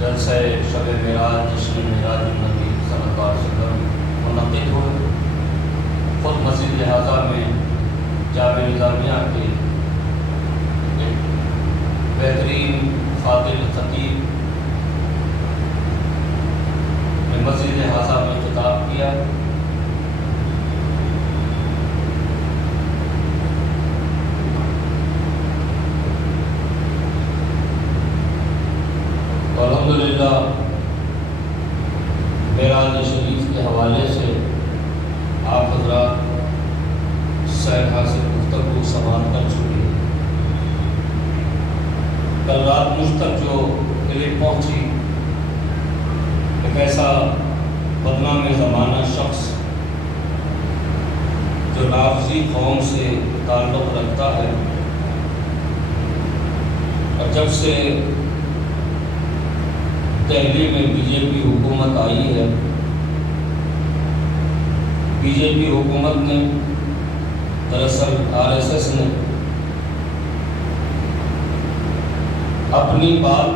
جلسہ شب معراج جشن معراج النبی صلی اللہ علیہ وسلم منعقد ہوئے۔ خود مسجد اعظہ میں جامعہ نظامیہ کے ایک بہترین فاضل خطیب نے مسجد اعظہ میں خطاب کیا۔ الحمدللہ معراج شریف کے حوالے سے آپ حضرات سیر حاصل گفتگو سماعت کر چکے ہیں۔ کل رات مجھ تک جو کلپ پہنچی، ایک ایسا بدنام زمانہ شخص جو رافضی قوم سے تعلق رکھتا ہے اور جب سے دہلی میں بی جے پی حکومت آئی ہے، بی جے پی حکومت نے دراصل آر ایس ایس نے اپنی بات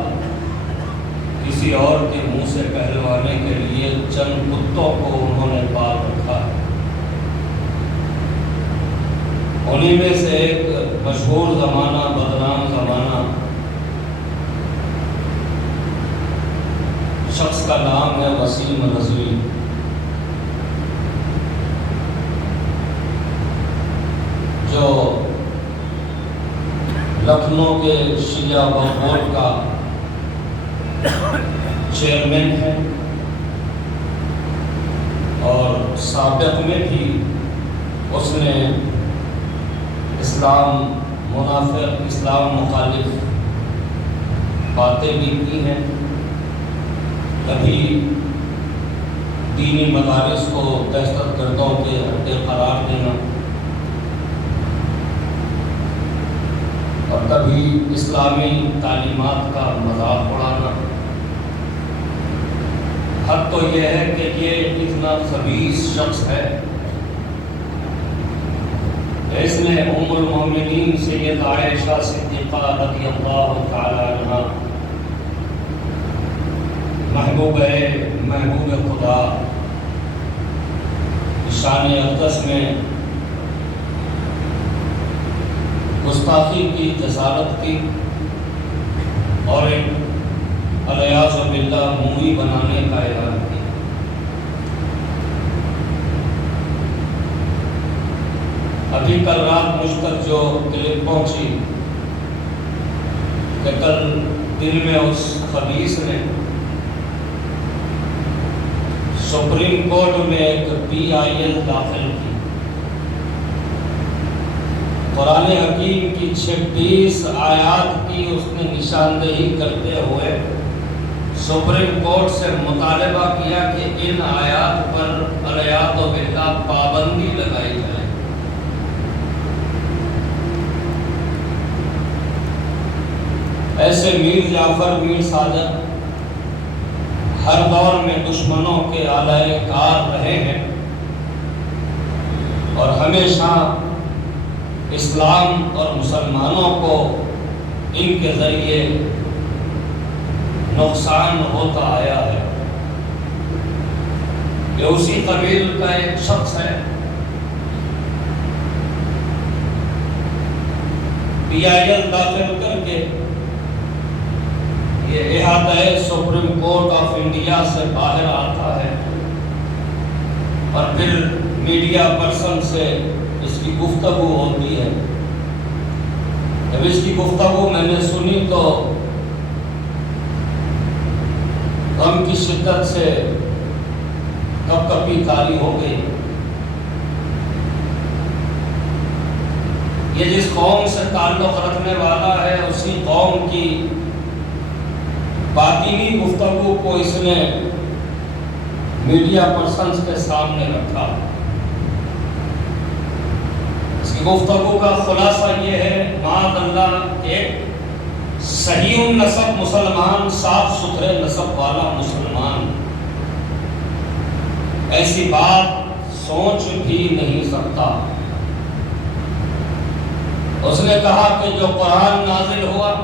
کسی اور کے منہ سے کہلوانے کے لیے چند کتوں کو انہوں نے پال رکھا ہے۔ انہی میں سے ایک مشہور زمانہ، بدنام زمانہ شخص کا نام ہے وسیم رضوی۔ جو لکھنؤ کے شیعہ وقف بورڈ کا چیئرمین ہے اور سابق میں بھی اس نے اسلام منافق، اسلام مخالف باتیں بھی کی ہیں۔ کبھی دینی مدارس کو دہشت گردوں کے اڈے قرار دینا اور کبھی اسلامی تعلیمات کا مذاق اڑانا۔ حق تو یہ ہے کہ یہ اتنا خبیث شخص ہے کہ اس نے ام المومنین سید عائشہ صدیقہ رضی اللہ تعالی عنہا، محبوب خدا، شان اقدس میں گستاخی کی، جسارت کی اور ایک الیاذ باللہ موئی بنانے کا اعلان کیا۔ ابھی کل رات مجھ تک جو کلپ پہنچی کہ کل دن میں اس خبیث نے سپریم کورٹ میں ایک PIL داخل کی، قرآن حکیم کی 26 آیات کی اس نے نشاندہی کرتے ہوئے سپریم کورٹ سے مطالبہ کیا کہ ان آیات پر علیٰ باللہ پابندی لگائی جائے۔ ایسے میر جعفر، میر صادق ہر دور میں دشمنوں کے آلائے کار رہے ہیں اور ہمیشہ اسلام اور مسلمانوں کو ان کے ذریعے نقصان ہوتا آیا ہے۔ یہ اسی قبیل کا ایک شخص ہے، PIL داخل کر کے یہ احاطہ سپریم کورٹ آف انڈیا سے باہر آتا ہے اور پھر میڈیا پرسن سے اس کی گفتگو ہوتی ہے۔ جب اس کی گفتگو میں نے سنی تو غم کی شدت سے کپ کپی طاری ہو گئی۔ یہ جس قوم سے تعلق رکھنے والا ہے اسی قوم کی باطنی گفتگو کو اس نے میڈیا پرسنز کے سامنے رکھا۔ اس کی گفتگو کا خلاصہ یہ ہے، معاذ اللہ، ایک صحیح النسب مسلمان، صاف ستھرے نسب والا مسلمان ایسی بات سوچ بھی نہیں سکتا۔ اس نے کہا کہ جو قرآن نازل ہوا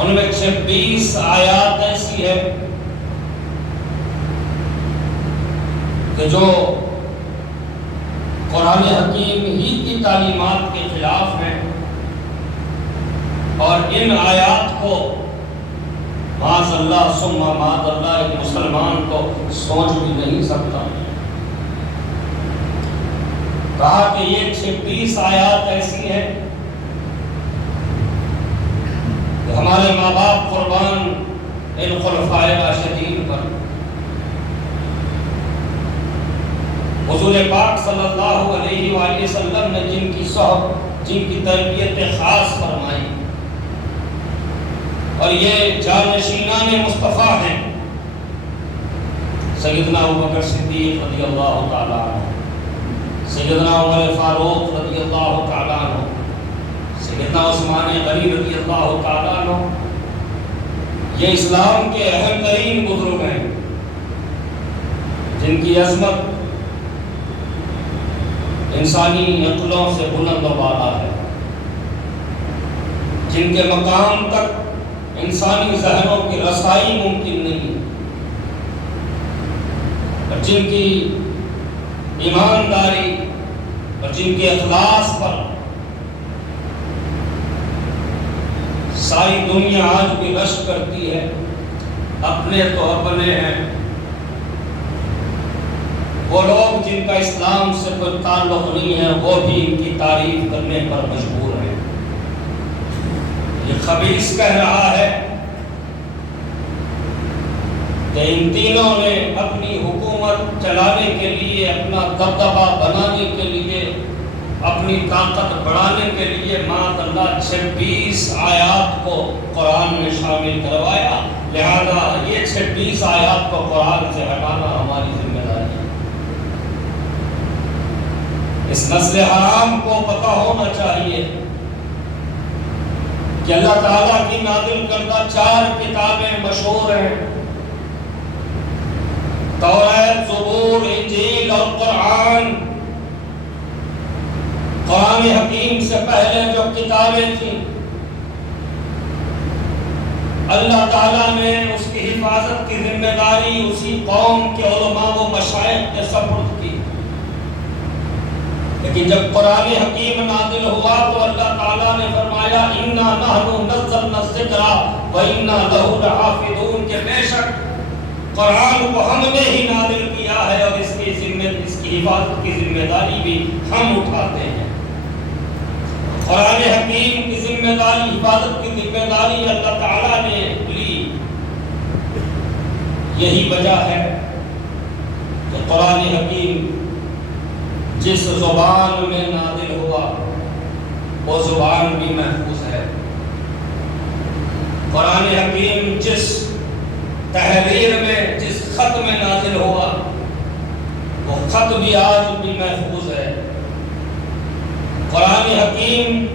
ان میں 26 آیات ایسی ہے کہ جو قرآن حکیم ہی کی تعلیمات کے خلاف ہیں، اور ان آیات کو معاذ اللہ ثم معاذ اللہ ایک مسلمان کو سوچ بھی نہیں سکتا۔ کہا کہ یہ 26 آیات ایسی ہیں کہ ہمارے ماں باپ قربان ان خلفائے راشدین پر، حضور پاک صلی اللہ علیہ وآلہ وسلم نے جن کی صحبت، جن کی تربیت خاص فرمائی، اور یہ جانشینان مصطفیٰ ہیں، سیدنا ابوبکر صدیق رضی اللہ تعالیٰ عنہ، سیدنا عمر فاروق رضی اللہ تعالیٰ عنہ، سیدنا عثمان غنی رضی اللہ تعالیٰ عنہ، یہ اسلام کے اہم ترین بزرگ ہیں جن کی عظمت انسانی عقلوں سے بلند و بالا ہے، جن کے مقام تک انسانی ذہنوں کی رسائی ممکن نہیں، اور جن کی ایمانداری اور جن کے اخلاص پر ساری دنیا آج بھی رشک کرتی ہے۔ اپنے تو اپنے ہیں، وہ لوگ جن کا اسلام سے کوئی تعلق نہیں ہے وہ بھی ان کی تعریف کرنے پر مجبور ہیں۔ یہ خبیث کہہ رہا ہے کہ ان تینوں نے اپنی حکومت چلانے کے لیے، اپنا دبدبہ بنانے کے لیے، اپنی طاقت بڑھانے کے لیے معاذ اللہ 26 آیات کو قرآن میں شامل کروایا، لہذا یہ 26 آیات کو قرآن سے ہٹانا ہماری ذمہ داری ہے۔ اس نسل حرام کو پتہ ہونا چاہیے کہ اللہ تعالیٰ کی نازل کردہ 4 کتابیں مشہور ہیں، توریت، زبور، انجیل اور قرآن۔ قرآن حکیم سے پہلے جو کتابیں تھیں اللہ تعالیٰ نے اس کی حفاظت کی ذمہ داری اسی قوم کے علماء و مشائخ کے سپرد کی، لیکن جب قرآن حکیم نازل ہوا تو اللہ تعالیٰ نے فرمایا اِنَّا نَحْنُ نَزَّلْنَا الذِّکْرَ وَإِنَّا لَهُ لَحَافِظُونَ، کہ بے شک قرآن کو ہم نے ہی نازل کیا ہے اور اس کی حفاظت کی ذمہ داری بھی ہم اٹھاتے ہیں۔ قرآن حکیم کی ذمہ داری، حفاظت کی ذمہ داری اللہ تعالیٰ نے لی۔ یہی وجہ ہے کہ قرآن حکیم جس زبان میں نازل ہوا وہ زبان بھی محفوظ ہے۔ قرآن حکیم جس تحریر میں، جس خط میں نازل ہوا وہ خط بھی آج بھی محفوظ ہے۔ قرآن حکیم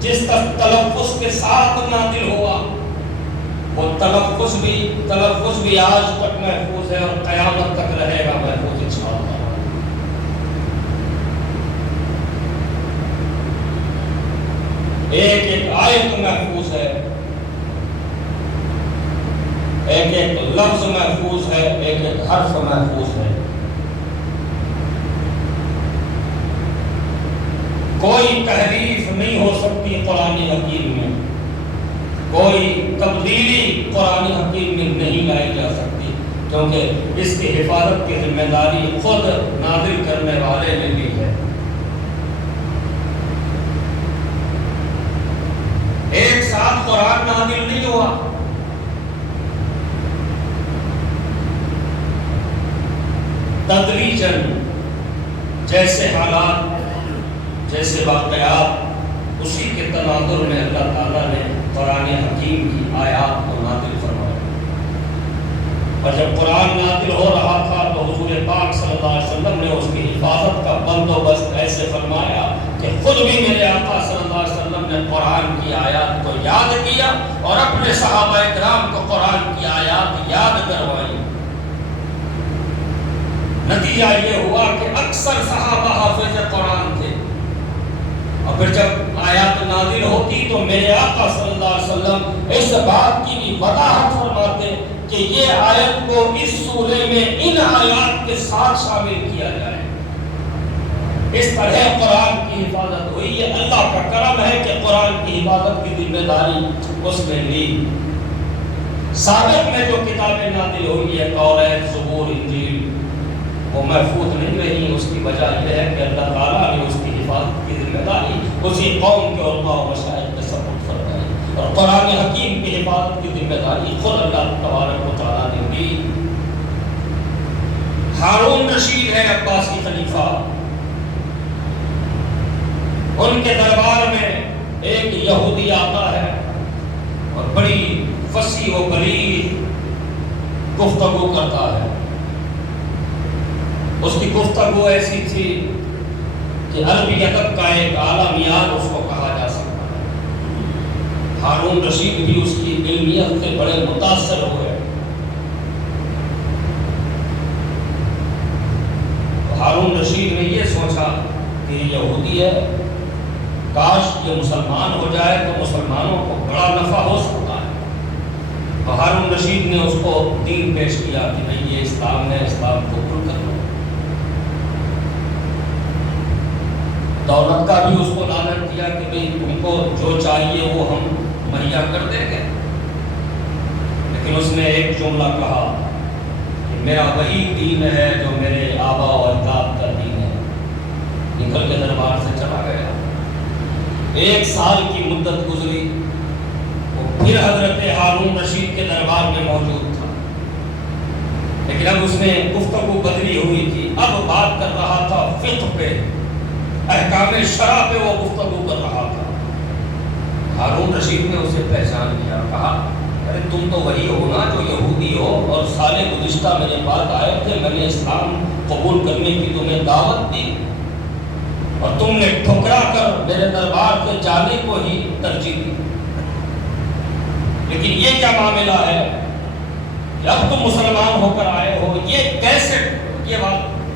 جس تلفظ کے ساتھ نازل ہوا وہ تلفظ بھی آج تک محفوظ ہے اور قیامت تک رہے گا محفوظ انشاءاللہ۔ ایک ایک آیت محفوظ ہے، ایک ایک لفظ محفوظ ہے، ایک ایک حرف محفوظ ہے۔ کوئی تحریف نہیں ہو سکتی قرآن حکیم میں، کوئی تبدیلی قرآن حکیم میں نہیں لائی جا سکتی، کیونکہ اس کی حفاظت کی ذمہ داری خود نازل کرنے والے نے لی ہے۔ ایک ساتھ قرآن نازل نہیں ہوا، تدریجاً، جیسے حالات، جیسے واقعات، اسی کے تناظر میں اللہ تعالیٰ نے قرآن حکیم کی آیات کو نازل فرمایا۔ اور جب قرآن نازل ہو رہا تھا تو حضور پاک صلی اللہ علیہ وسلم نے اس کی حفاظت کا بندوبست ایسے فرمایا کہ خود بھی میرے آقا صلی اللہ علیہ وسلم نے قرآن کی آیات کو یاد کیا اور اپنے صحابہ کرام کو قرآن کی آیات یاد کروائی۔ نتیجہ یہ ہوا کہ اکثر صحابہ حافظ قرآن تھے اور پھر جب آیات نازل ہوتی تو میرے آقا صلی اللہ علیہ وسلم اس بات کی بھی وضاحت فرماتے کہ یہ آیت کو اس سورے میں ان آیات کے ساتھ شامل کیا جائے. اس طرح قرآن کی حفاظت ہوئی. یہ اللہ کا کرم ہے کہ قرآن کی حفاظت کی ذمہ داری اس نے لی. سابق میں جو کتابیں نازل ہوئی ہے توریت، زبور، انجیل، وہ محفوظ نہیں رہی. اس کی وجہ یہ ہے کہ اللہ تعالیٰ نے اس کی حفاظت کی ذمہ داری اسی قوم کے علماء و مشائخ پہ سپرد فرمائی، اور قرآن حکیم کی حفاظت کی ذمہ داری خود اللہ تبارک و تعالیٰ نے دی. ہارون رشید ہے عباسی خلیفہ. ان کے دربار میں ایک یہودی آتا ہے اور بڑی فصیح و بلیغ گفتگو کرتا ہے. اس کی گفتگو ایسی تھی کہ عربی ادب کا ایک اعلیٰ معیار اس کو کہا جا سکتا ہے. ہارون رشید بھی اس کی علمیت سے بڑے متاثر ہوئے. ہارون رشید نے یہ سوچا کہ یہ یہودی ہے، کاش یہ مسلمان ہو جائے تو مسلمانوں کو بڑا نفع ہو سکتا ہے. تو ہارون رشید نے اس کو دین پیش کیا کہ نہیں یہ اسلام ہے، اسلام کو قبول کر لو. دولت کا بھی اس کو لالچ کیا کہ بھئی تم کو جو چاہیے وہ ہم مہیا کر دیں گے. لیکن اس نے ایک جملہ کہا کہ میرا وہی دین ہے جو میرے آبا و اجداد کا دین ہے. نکل کے دربار سے چلا گیا. 1 سال کی مدت گزری، وہ پھر حضرت ہارون رشید کے دربار میں موجود تھا. لیکن اب اس نے گفتگو بدلی ہوئی تھی. اب بات کر رہا تھا فقہ پہ، احکام شرع پہ وہ گفتگو کر رہا تھا. ہارون رشید نے اسے پہچان لیا. کہا ارے تم تو وہی ہو نا جو یہودی ہو اور سال گزشتہ میرے پاس آئے تھے. میں نے اسلام قبول کرنے کی تمہیں دعوت دی اور تم نے ٹھکرا کر میرے دربار سے جانے کو ہی ترجیح دی. لیکن یہ کیا معاملہ ہے کہ اب تم مسلمان ہو کر آئے ہو؟ یہ کیسے یہ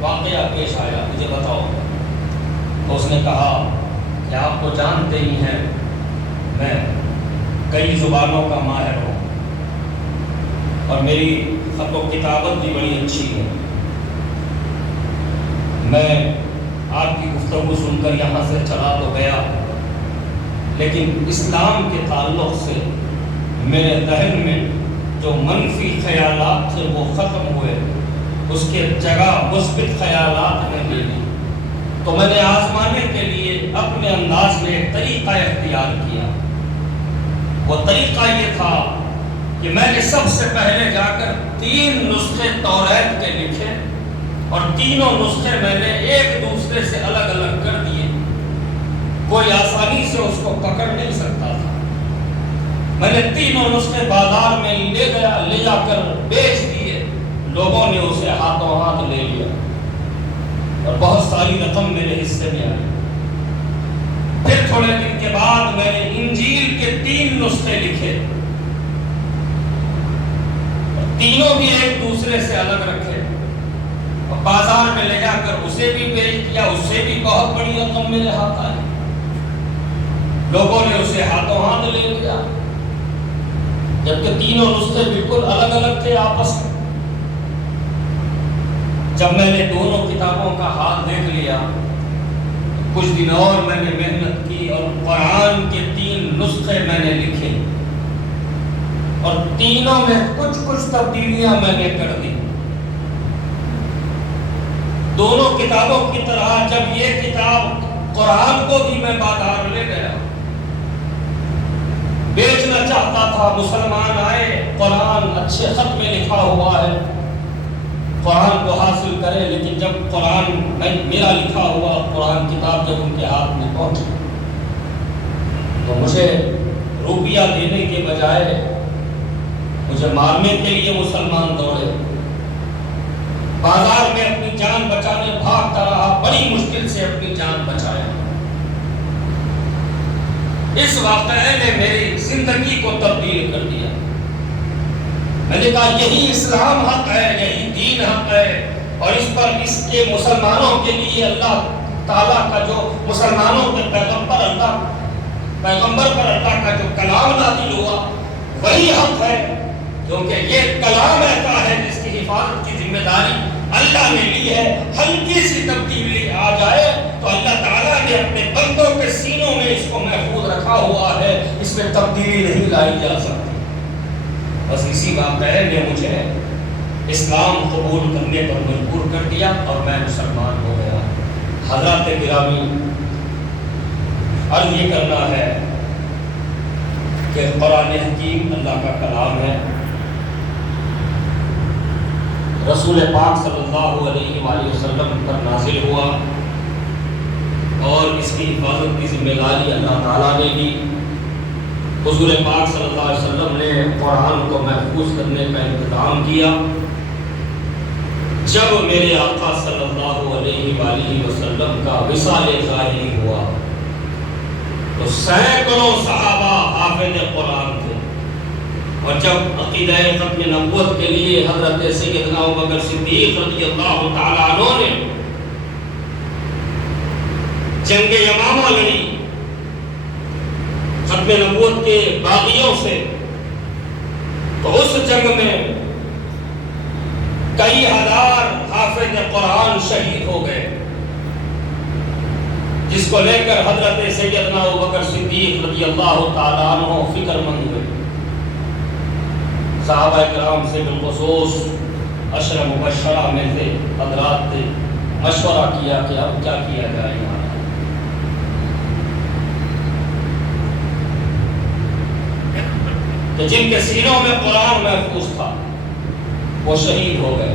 واقعہ پیش آیا؟ مجھے بتاؤ. تو اس نے کہا کہ آپ کو جانتے ہی ہیں میں کئی زبانوں کا ماہر ہوں اور میری خط و کتابت بھی بڑی اچھی ہے. میں آپ کی گفتگو سن کر یہاں سے چلا تو گیا، لیکن اسلام کے تعلق سے میرے ذہن میں جو منفی خیالات تھے وہ ختم ہوئے، اس کے جگہ مثبت خیالات نے لے لی. تو میں نے آزمانے کے لیے اپنے انداز میں ایک طریقہ اختیار کیا. وہ طریقہ یہ تھا کہ میں نے سب سے پہلے جا کر 3 نسخے توریت کے لکھے اور تینوں نسخے میں نے ایک دوسرے سے الگ الگ کر دیے. کوئی آسانی سے اس کو پکڑ نہیں سکتا تھا. میں نے تینوں نسخے بازار میں لے جا کر بیچ دیے. لوگوں نے اسے ہاتھوں ہاتھ لے لیا اور بہت ساری رقم میرے حصے میں آئی. پھر تھوڑے دن کے بعد میں نے انجیل کے 3 نسخے لکھے، تینوں بھی ایک دوسرے سے الگ رکھے اور بازار میں لے جا کر اسے بھی بیچ دیا. اس سے بھی بہت بڑی رقم میرے ہاتھ آئی. لوگوں نے اسے ہاتھوں ہاتھ لے لیا، جبکہ تینوں نسخے بالکل الگ الگ تھے آپس میں. جب میں نے دونوں کتابوں کا حال دیکھ لیا، کچھ دن اور میں نے محنت کی اور قرآن کے 3 نسخے میں نے لکھے اور تینوں میں کچھ تبدیلیاں میں نے کر دی. دونوں کتابوں کی طرح جب یہ کتاب قرآن کو بھی میں بازار لے گیا، بیچنا چاہتا تھا. مسلمان آئے، قرآن اچھے خط میں لکھا ہوا ہے، قرآن کو حاصل کرے. لیکن جب قرآن میرا لکھا ہوا قرآن کتاب جب ان کے ہاتھ میں پہنچی تو مجھے روپیہ دینے کے بجائے مجھے مارنے کے لیے مسلمان دوڑے. بازار میں اپنی جان بچانے بھاگتا رہا، بڑی مشکل سے اپنی جان بچایا. اس واقعے نے میری زندگی کو تبدیل کر دیا. میں نے کہا یہی اسلام حق ہے، یہی دین حق ہے، اور اس پر اس کے مسلمانوں کے لیے اللہ تعالیٰ کا جو مسلمانوں کے پیغمبر پر اللہ کا جو کلام نازل ہوا وہی حق ہے، کیونکہ یہ کلام ایسا ہے جس کی حفاظت کی ذمہ داری اللہ نے لی ہے۔ ہلکی سی تبدیلی آ جائے تو اللہ تعالیٰ نے اپنے بندوں کے سینوں میں اس کو محفوظ رکھا ہوا ہے، اس میں تبدیلی نہیں لائی جا سکتی۔ بس اسی واقعے نے مجھے اسلام قبول کرنے پر مجبور کر دیا اور میں مسلمان ہو گیا۔ حضرات گرامی، عرض یہ کرنا ہے کہ قرآن حکیم اللہ کا کلام ہے، رسول پاک صلی اللہ علیہ وآلہ وسلم پر نازل ہوا اور اس کی حفاظت کی ذمہ داری اللہ تعالیٰ نے لی۔ حضور پاک صلی اللہ علیہ وسلم نے قرآن کو محفوظ کرنے کا انتظام کیا۔ جب میرے آقا صلی اللہ علیہ وآلہ وسلم کا وصال ظاہری ہوا تو سینکڑوں صحابہ حافظ قرآن تھے، اور جب عقیدہ ختم نبوت کے لیے حضرت سیدنا ابوبکر صدیق رضی اللہ تعالیٰ عنہ نے جنگ یمامہ لڑی ختم نبوت کے باغیوں سے، تو اس جنگ میں کئی ہزار حافظ قرآن شہید ہو گئے، جس کو لے کر حضرت سیدنا ابوبکر صدیق رضی اللہ تعالیٰ عنہ فکر مند ہوئے۔ صحابہ کرام سے بالخصوص عشرہ مبشرہ میں سے حضرات نے مشورہ کیا کہ اب کیا کیا جائے یہاں، کہ جن کے سینوں میں قرآن محفوظ تھا وہ شہید ہو گئے،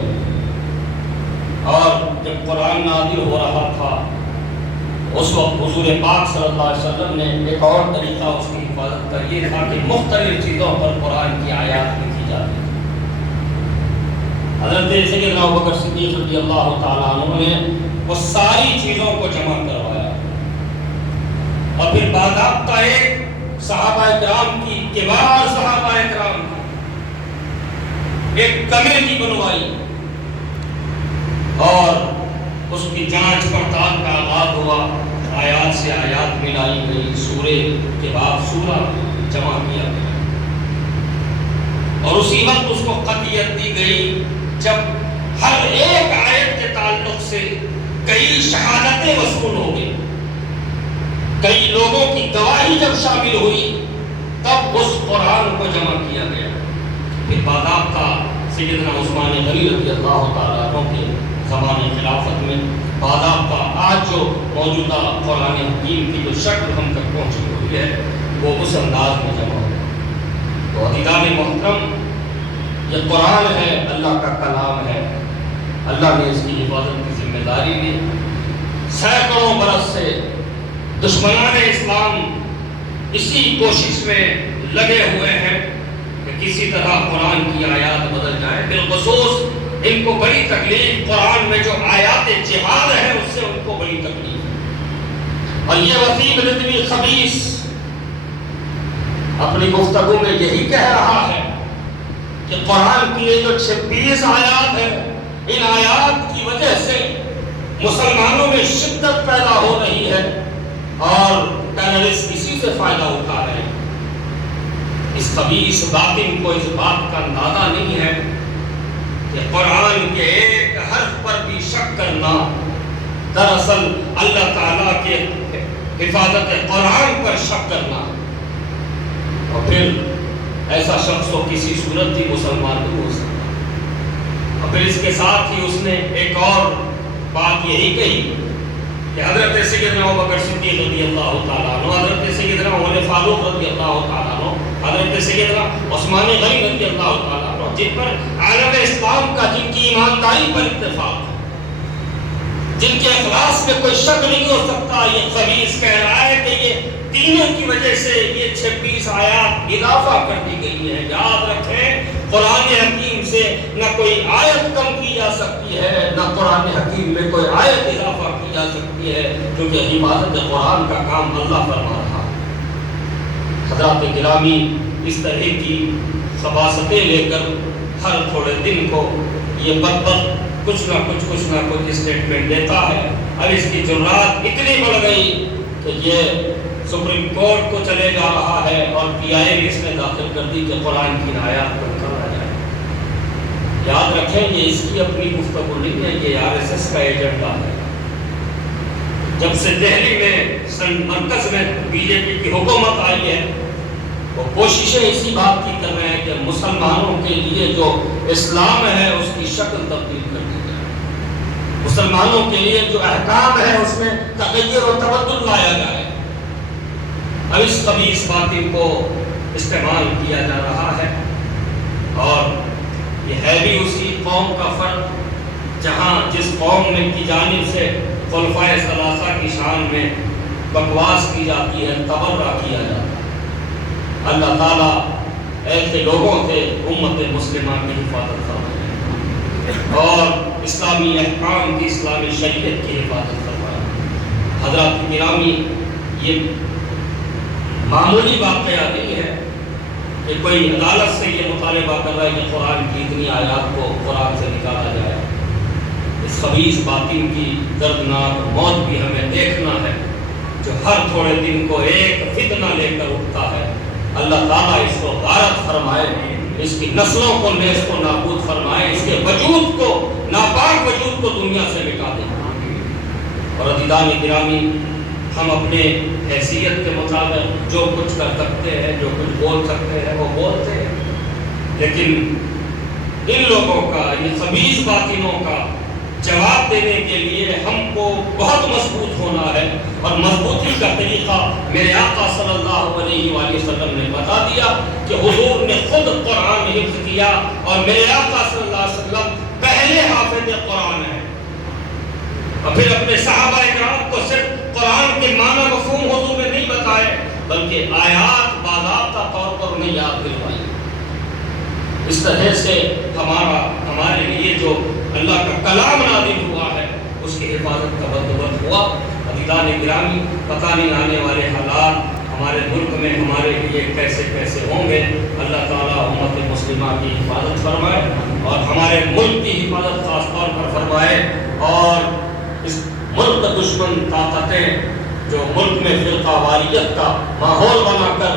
اور جب قرآن نازل ہو رہا تھا اس وقت حضور پاک صلی اللہ علیہ وسلم نے ایک اور طریقہ اس کی حفاظت کا یہ تھا کہ مختلف چیزوں پر قرآن کی آیات لکھی جاتی تھی۔ حضرت سیدنا ابوبکر صدیق رضی اللہ تعالیٰ عنہ نے وہ ساری چیزوں کو جمع کروایا، اور پھر باضابطہ ایک صحابہ کرام کی کبار صحابہ کرام ایک کمیٹی بنوائی اور اس کی جانچ پڑتال کا آغاز ہوا، آیات سے آیات ملائی گئی، سورے کے بعد سورہ جمع کیا گیا، اور اسی وقت اس کو قطعیت دی گئی جب ہر ایک آیت کے تعلق سے کئی شہادتیں وصول ہو گئی، کئی لوگوں کی گواہی جب شامل ہوئی تب اس قرآن کو جمع کیا گیا۔ پھر باضابطہ سیدنا عثمان غنی رضی اللہ تعالیٰ عنہ کے زمان خلافت میں باضابطہ آج جو موجودہ قرآن حکیم کی جو شکل ہم تک پہنچی ہوئی ہے وہ اس انداز میں جمع ہو۔ تو عزیزان محترم، یہ قرآن ہے، اللہ کا کلام ہے، اللہ نے اس کی حفاظت کی ذمہ داری لی۔ سینکڑوں برس سے دشمنان اسلام اسی کوشش میں لگے ہوئے ہیں کہ کسی طرح قرآن کی آیات بدل جائیں، بالخصوص ان کو بڑی تکلیف قرآن میں جو آیات جہاد ہے اس سے ان کو بڑی تکلیف ہے، اور یہ وسیم رضوی خبیث اپنی گفتگو میں یہی کہہ رہا ہے کہ قرآن کی یہ جو 26 آیات ہیں، ان آیات کی وجہ سے مسلمانوں میں شدت پیدا ہو رہی ہے اور ٹیررسٹ اسی سے فائدہ اٹھا رہے ہیں۔ اس خبیث باطن کو اس بات کا اندازہ نہیں ہے کہ قرآن کے ایک حرف پر بھی شک کرنا دراصل اللہ تعالیٰ کے حفاظت قرآن پر شک کرنا، اور پھر ایسا شخص تو کسی صورت ہی مسلمان نہیں ہو سکتا۔ اور پھر اس کے ساتھ ہی اس نے ایک اور بات یہی کہی کہ حضرت سیدنا ابوبکر صدیق رضی اللہ تعالیٰ عنہ، حضرت سیدنا عمر فاروق رضی اللہ تعالیٰ عنہ، حضرت سیدنا عثمان غنی رضی اللہ تعالیٰ عنہ، جن پر عالم اسلام کا، جن کی ایمانداری پر اتفاق ہے، جن کے اخلاص میں کوئی شک نہیں ہو سکتا، یہ خبیث کہہ رہا ہے کہ یہ تینوں کی وجہ سے یہ 26 آیات اضافہ کر دی گئی ہیں۔ یاد رکھیں، قرآن حکیم سے نہ کوئی آیت کم کی جا سکتی ہے، نہ قرآن حکیم میں کوئی آیت اضافہ کی جا سکتی ہے، کیونکہ حفاظت قرآن کا کام اللہ فرما رہا ہے۔ حضرات گرامی، اس طرح کی خباثتیں لے کر ہر تھوڑے دن کو یہ بدبخت کچھ نہ کچھ اسٹیٹمنٹ دیتا ہے۔ اب اس کی جرات اتنی بڑھ گئی کہ یہ سپریم کورٹ کو چلے جا رہا ہے اور پی آئی بھی اس نے داخل کر دی کہ قرآن کی آیات کو نکالا جائے۔ یاد رکھیں یہ اس کی اپنی گفتگو نہیں ہے، یہ RSS کا ایجنڈا ہے۔ جب سے دہلی میں مرکز میں BJP کی حکومت آئی ہے وہ کوششیں اسی بات کی کر رہے ہیں کہ مسلمانوں کے لیے جو اسلام ہے اس کی شکل تبدیل کر دی جائے، مسلمانوں کے لیے جو احکام ہے اس میں تغیر و تبدل لایا جائے۔ اب اس خبیث باطل کو استعمال کیا جا رہا ہے اور یہ ہے بھی اسی قوم کا فرق جہاں جس قوم میں کی جانب سے خلفائے ثلاثہ کی شان میں بکواس کی جاتی ہے، تبرہ کیا جاتا ہے۔ اللہ تعالیٰ ایسے لوگوں سے امت مسلمہ کی حفاظت فرمائے اور اسلامی احکام کی، اسلامی شریعت کی حفاظت فرمائے۔ حضرات گرامی، یہ معمولی واقعہ نہیں ہے کہ کوئی عدالت سے یہ مطالبہ کر رہا ہے کہ قرآن کی اتنی آیات کو قرآن سے نکالا جائے۔ اس خبیث باطل کی دردناک موت بھی ہمیں دیکھنا ہے جو ہر تھوڑے دن کو ایک فتنہ لے کر اٹھتا ہے۔ اللہ تعالیٰ اس کو غارت فرمائے، اس کی نسلوں کو نیست و نابود فرمائے، اس کے وجود کو، ناپاک وجود کو دنیا سے مٹا دے۔ اور عزیزان گرامی، ہم اپنے حیثیت کے مطابق جو کچھ کر سکتے ہیں، جو کچھ بول سکتے ہیں وہ بولتے ہیں، لیکن ان لوگوں کا، ان خبیث باطنوں کا جواب دینے کے لیے ہم کو بہت مضبوط ہونا ہے، اور مضبوطی کا طریقہ میرے آقا صلی اللہ علیہ وآلہ وسلم نے بتا دیا کہ حضور نے خود قرآن حفظ کیا اور میرے آقا صلی اللہ علیہ وسلم پہلے حافظ قرآن ہیں، اور پھر اپنے صحابہ کرام کو صرف قرآن کے معنی مفہوم حضور نے نہیں بتائے بلکہ آیات باضابطہ طور پر انہیں یاد دلوائی۔ اس طرح سے ہمارے لیے جو اللہ کا کلام نازل ہوا ہے اس کی حفاظت کا بندوبست ہوا۔ عزیزان گرامی، پتہ نہیں آنے والے حالات ہمارے ملک میں ہمارے لیے کیسے کیسے ہوں گے۔ اللہ تعالیٰ امت مسلمہ کی حفاظت فرمائے اور ہمارے ملک کی حفاظت خاص طور پر فرمائے، اور اس ملک دشمن طاقتیں جو ملک میں فرقہ واریت کا ماحول بنا کر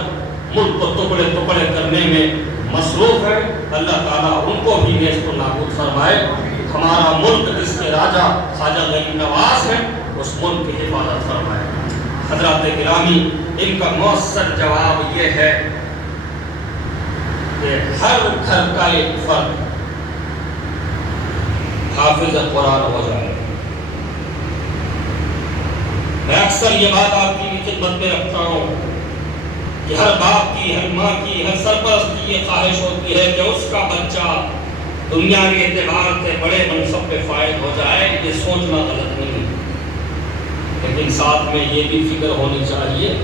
ملک کو ٹکڑے ٹکڑے کرنے میں مصروف ہے، اللہ تعالیٰ ان کو بھی نیست و نابود فرمائے۔ ہمارا ملک جس کے راجہ خواجہ غریب نواز ہے اس ملک کی حفاظت فرمائے۔ حضرات گرامی، ان کا مؤثر جواب یہ ہے کہ ہر گھر کا ایک فرد حافظ قرآن ہو جائے۔ میں اکثر یہ بات آپ کی خدمت میں رکھتا ہوں کہ ہر باپ کی، ہر ماں کی، ہر سرپرست کی یہ خواہش ہوتی ہے کہ اس کا بچہ دنیاوی اعتبار سے بڑے منصب پہ فائز ہو جائے۔ یہ سوچنا غلط نہیں، لیکن ساتھ میں یہ بھی فکر ہونی چاہیے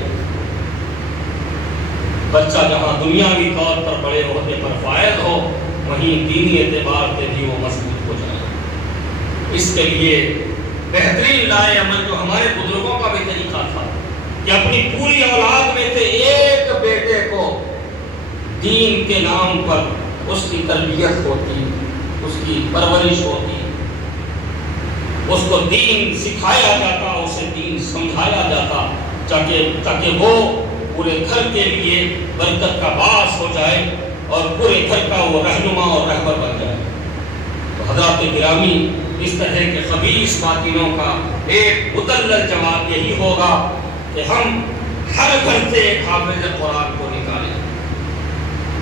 بچہ جہاں دنیاوی طور پر بڑے عہدے پر فائز ہو وہیں دینی اعتبار سے بھی وہ مضبوط ہو جائے۔ اس کے لیے بہترین لائے عمل جو ہمارے بزرگوں کا بھی طریقہ تھا کہ اپنی پوری اولاد میں سے ایک بیٹے کو دین کے نام پر اس کی تربیت ہوتی، اس کی پرورش ہوتی، اس کو دین سکھایا جاتا، اسے دین سمجھایا جاتا، تاکہ وہ پورے گھر کے لیے برکت کا باعث ہو جائے اور پورے گھر کا وہ رہنما اور رہبر بن جائے۔ تو حضرات گرامی، اس طرح کے خبیث باطنوں کا ایک مدلل جواب یہی ہوگا کہ ہم ہر گھر سے ایک حافظ قرآن کو نکالیں۔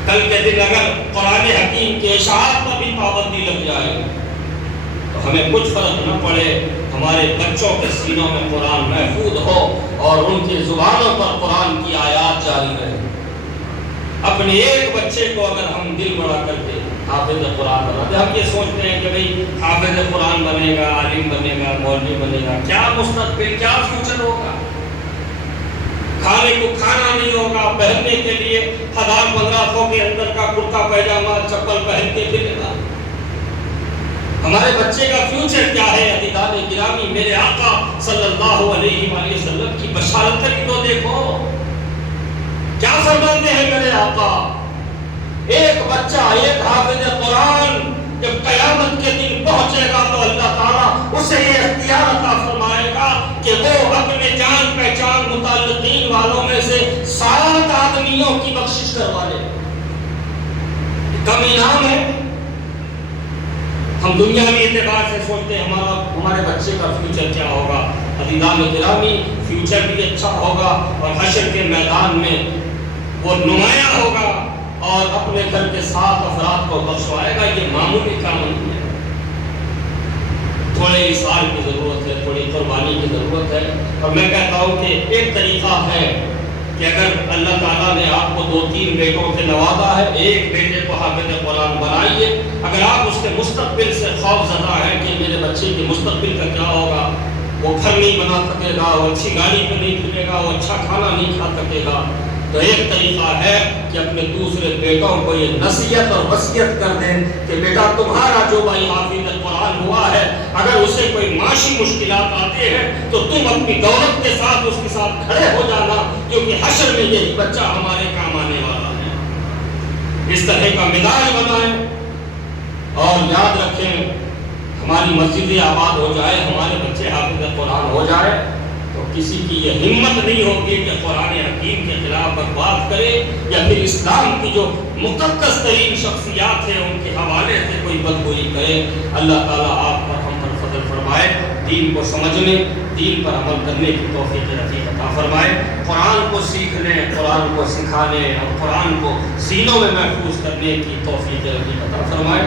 کل کے دن اگر قرآن حکیم کے اشاعت پر بھی پابندی لگ جائے تو ہمیں کچھ فرق نہ پڑے، ہمارے بچوں کے سینوں میں قرآن محفوظ ہو اور ان کی زبانوں پر قرآن کی آیات جاری رہے۔ اپنے ایک بچے کو اگر ہم دل بڑا کر کے حافظ قرآن بناتے، ہم یہ سوچتے ہیں کہ بھئی حافظ قرآن بنے گا، عالم بنے گا، مولوی بنے گا، کیا مستقبل، کیا فیوچر ہوگا؟ کھانے کو کھانا نہیں ہوگا، پہننے کے لیے 1000-1500 کے اندر کا کرتا پیجامہ چپل پہن کے پھرے گا۔ ہمارے بچے کا فیوچر کیا ہے؟ عزیزان گرامی، میرے آقا صلی اللہ علیہ وآلہ وسلم کی بشارت ہی تو دیکھو، کیا فرماتے ہیں میرے آقا؟ ایک بچہ، ایک حافظ قرآن جب قیامت کے دن پہنچے گا تو اسے یہ اختیار عطا فرمائے گا کہ وہ اپنے جان پہچان متعلقین والوں میں سے 7 آدمیوں کی بخشش کروا لے. کم انعام ہے. ہم دنیاوی اعتبار سے سوچتے ہیں ہمارے بچے کا فیوچر کیا ہوگا. عزیزان گرامی، فیوچر بھی اچھا ہوگا اور حشر کے میدان میں وہ نمایاں ہوگا اور اپنے گھر کے 7 افراد کو بخشوائے گا. یہ معمولی کام نہیں ہے. تھوڑے اصرار کی ضرورت ہے، تھوڑی قربانی کی ضرورت ہے. اور میں کہتا ہوں کہ ایک طریقہ ہے کہ اگر اللہ تعالیٰ نے آپ کو 2-3 بیٹوں سے نوازا ہے، ایک بیٹے کو حافظ قرآن بنائیے. اگر آپ اس کے مستقبل سے خوف زدہ ہیں کہ میرے بچے کے مستقبل کا کیا ہوگا، وہ گھر نہیں بنا سکے گا، وہ اچھی گاڑی پہ نہیں چلے گا، وہ اچھا کھانا نہیں کھا سکے گا، تو ایک طریقہ ہے کہ اپنے دوسرے بیٹوں کو یہ نصیحت اور وصیت کر دیں کہ بیٹا تمہارا جو بھائی حافظ قرآن ہوا ہے، اگر اسے کوئی معاشی مشکلات آتے ہیں تو تم اپنی دولت کے ساتھ اس کے ساتھ کھڑے ہو جانا، کیونکہ حشر میں یہی بچہ ہمارے کام آنے والا ہے. اس طرح کا مزاج بنائیں اور یاد رکھیں ہماری مسجدیں آباد ہو جائے، ہمارے بچے حافظ قرآن ہو جائے تو کسی کی یہ ہمت نہیں ہوگی کہ قرآن حکیم کے خلاف بکواس کرے یا پھر اسلام کی جو مقدس ترین شخصیات ہیں ان کے حوالے سے کوئی بدگوئی کرے. اللہ تعالیٰ آپ پر ہم پر فضل فرمائے، دین کو سمجھنے، دین پر عمل کرنے کی توفیق رفیق عطا فرمائے. قرآن کو سیکھنے، قرآن کو سکھانے اور قرآن کو سینوں میں محفوظ کرنے کی توفیق رفیق عطا فرمائے.